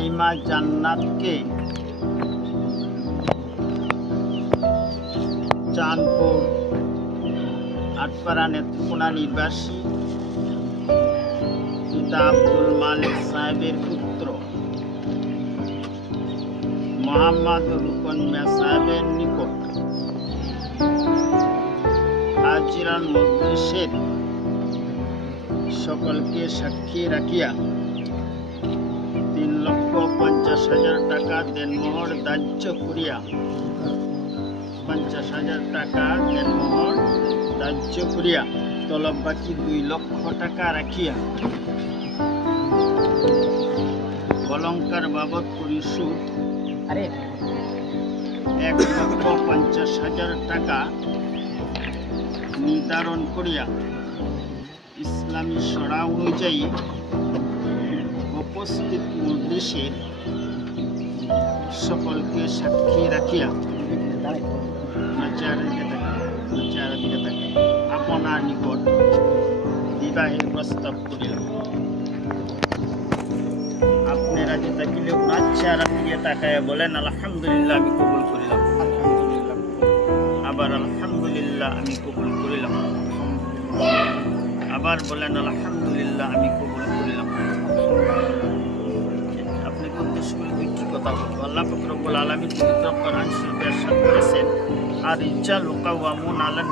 নাইমা জান্নাতকে চাঁদপুর আটপাড়া নেত্রকোনা নিবাসী পিতা আব্দুল মালিক সাহেবের পুত্র মোহাম্মদ রুকন মিয়া সাহেবের নিকট হাজিরান মজলিসের সকলকে সাক্ষী রাখিয়া 3,50,000 টাকা দেনমোহর ধার্য করিয়া 50,000 টাকা দেনমোহর ধার্য করিয়া তলব বাকি 2 লক্ষ টাকা রাখিয়া অলঙ্কার বাবদ পরিশোধ 1,50,000 টাকা নির্ধারণ করিয়া ইসলামী শরা অনুযায়ী উপস্থিত মজলিসের সকলকে সাক্ষী রাখিয়া আপনার নিকট বিবাহের প্রস্তাব করিলাম। আপনারা যে থাকিলে ওনার চেহারা দিকে তাকায় বলেন আলহামদুলিল্লাহ আমি কবুল করিলাম, আলহামদুলিল্লাহ, আবার আলহামদুলিল্লাহ আমি কবুল করিলাম, আবার বলেন আলহামদুলিল্লাহ আমি কবুল করিলাম। আপনাকে উদ্দেশ্য করে দুইটি কথা বলবো। আল্লাহ পাক রব্বুল আলামিন পবিত্র কোরআন শরীফে ইরশাদ করেছেন, আর রিজালু কাওয়ামুন আলান